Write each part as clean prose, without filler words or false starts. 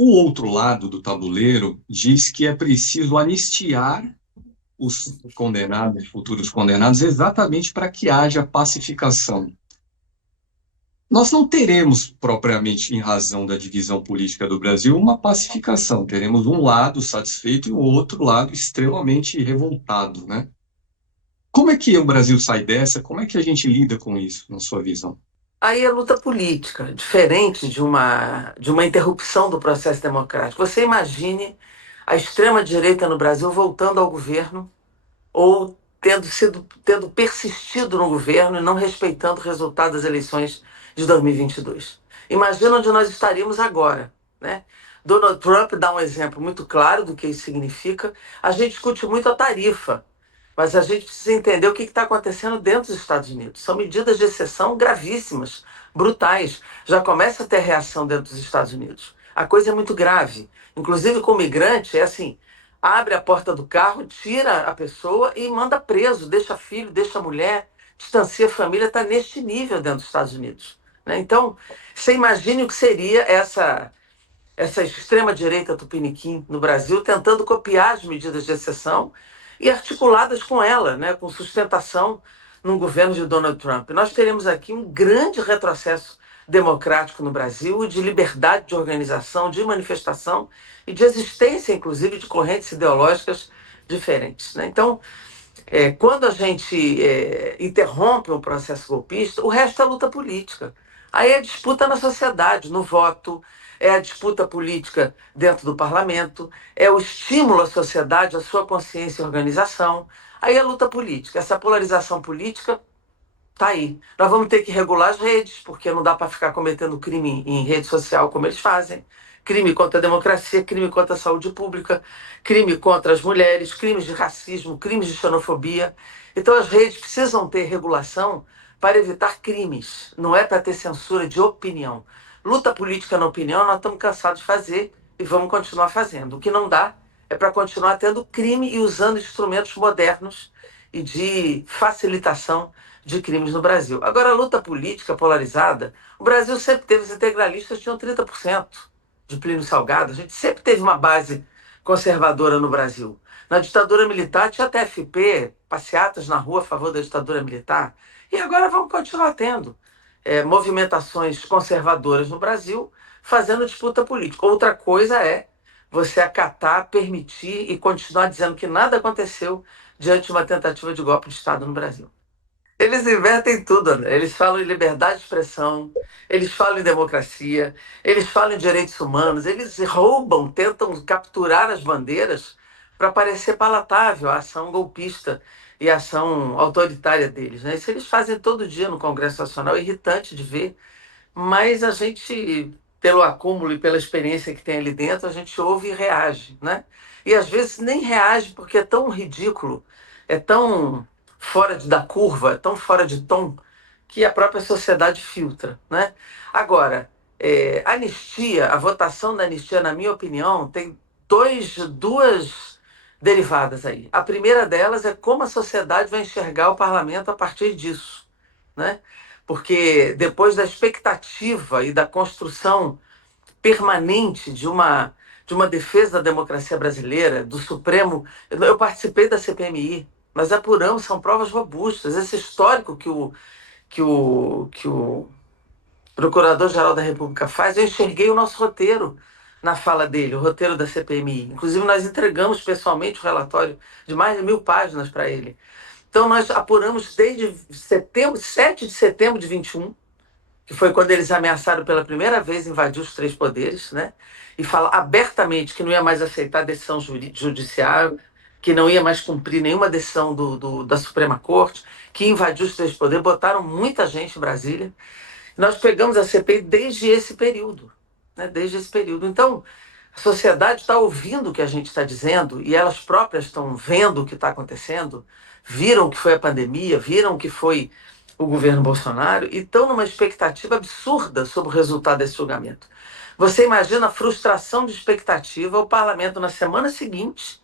O outro lado do tabuleiro diz que é preciso anistiar os condenados, futuros condenados, exatamente para que haja pacificação. Nós não teremos, propriamente, em razão da divisão política do Brasil, uma pacificação. Teremos um lado satisfeito e o outro lado extremamente revoltado, né? Como é que o Brasil sai dessa? Como é que a gente lida com isso, na sua visão? Aí é luta política, diferente de uma interrupção do processo democrático. Você imagine a extrema-direita no Brasil voltando ao governo ou tendo persistido no governo e não respeitando o resultado das eleições de 2022. Imagina onde nós estaríamos agora, né? Donald Trump dá um exemplo muito claro do que isso significa. A gente discute muito a tarifa, mas a gente precisa entender o que está acontecendo dentro dos Estados Unidos. São medidas de exceção gravíssimas, brutais. Já começa a ter reação dentro dos Estados Unidos. A coisa é muito grave. Inclusive com o migrante, é assim: abre a porta do carro, tira a pessoa e manda preso, deixa filho, deixa mulher, distancia a família, está neste nível dentro dos Estados Unidos. Né? Então, você imagine o que seria essa extrema-direita tupiniquim no Brasil tentando copiar as medidas de exceção e articuladas com ela, né, com sustentação no governo de Donald Trump. Nós teremos aqui um grande retrocesso democrático no Brasil e de liberdade de organização, de manifestação e de existência, inclusive, de correntes ideológicas diferentes. Né? Então, quando a gente interrompe um processo golpista, o resto é luta política. Aí é disputa na sociedade, no voto, é a disputa política dentro do parlamento, é o estímulo à sociedade, à sua consciência e organização. Aí é luta política. Essa polarização política está aí. Nós vamos ter que regular as redes, porque não dá para ficar cometendo crime em rede social como eles fazem. Crime contra a democracia, crime contra a saúde pública, crime contra as mulheres, crimes de racismo, crimes de xenofobia. Então as redes precisam ter regulação para evitar crimes, não é para ter censura de opinião. Luta política na opinião nós estamos cansados de fazer e vamos continuar fazendo. O que não dá é para continuar tendo crime e usando instrumentos modernos e de facilitação de crimes no Brasil. Agora, a luta política polarizada, o Brasil sempre teve, os integralistas tinham 30% de Plínio Salgado, a gente sempre teve uma base conservadora no Brasil. Na ditadura militar tinha TFP, passeatas na rua a favor da ditadura militar, e agora vamos continuar tendo movimentações conservadoras no Brasil fazendo disputa política. Outra coisa é você acatar, permitir e continuar dizendo que nada aconteceu diante de uma tentativa de golpe de Estado no Brasil. Eles invertem tudo, André. Eles falam em liberdade de expressão, eles falam em democracia, eles falam em direitos humanos, eles roubam, tentam capturar as bandeiras para parecer palatável a ação golpista e a ação autoritária deles. Né? Isso eles fazem todo dia no Congresso Nacional, é irritante de ver, mas a gente, pelo acúmulo e pela experiência que tem ali dentro, a gente ouve e reage. Né? E às vezes nem reage porque é tão ridículo, é tão da curva, tão fora de tom, que a própria sociedade filtra. Né? Agora, anistia, a votação da anistia, na minha opinião, tem duas derivadas aí. A primeira delas é como a sociedade vai enxergar o parlamento a partir disso. Né? Porque depois da expectativa e da construção permanente de uma defesa da democracia brasileira, do Supremo. Eu participei da CPMI, nós apuramos, são provas robustas. Esse histórico que o Procurador-Geral da República faz, eu enxerguei o nosso roteiro na fala dele, o roteiro da CPMI. Inclusive, nós entregamos pessoalmente o relatório de mais de 1.000 páginas para ele. Então, nós apuramos desde 7 de setembro de 21, que foi quando eles ameaçaram pela primeira vez invadir os três poderes, né? E fala abertamente que não ia mais aceitar decisão judiciária, que não ia mais cumprir nenhuma decisão da Suprema Corte, que invadiu os três poderes, botaram muita gente em Brasília. Nós pegamos a CPI desde esse período, né? Desde esse período. Então, a sociedade está ouvindo o que a gente está dizendo e elas próprias estão vendo o que está acontecendo, viram o que foi a pandemia, viram o que foi o governo Bolsonaro e estão numa expectativa absurda sobre o resultado desse julgamento. Você imagina a frustração de expectativa, o parlamento, na semana seguinte,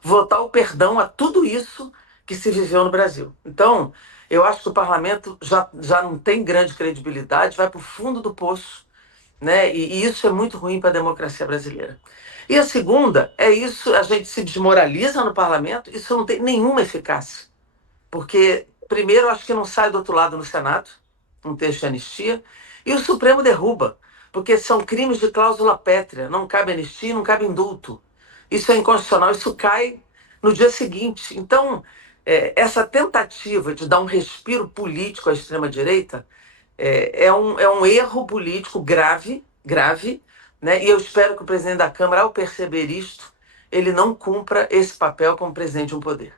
votar o perdão a tudo isso que se viveu no Brasil. Então, eu acho que o parlamento já não tem grande credibilidade, vai para o fundo do poço né? E isso é muito ruim para a democracia brasileira. E a segunda é isso, a gente se desmoraliza no parlamento, isso não tem nenhuma eficácia. Porque, primeiro, eu acho que não sai do outro lado no Senado, um texto de anistia, e o Supremo derruba, porque são crimes de cláusula pétrea, não cabe anistia, não cabe indulto. Isso é inconstitucional, isso cai no dia seguinte. Então, essa tentativa de dar um respiro político à extrema-direita é um erro político grave, grave, né? E eu espero que o presidente da Câmara, ao perceber isto, ele não cumpra esse papel como presidente de um poder.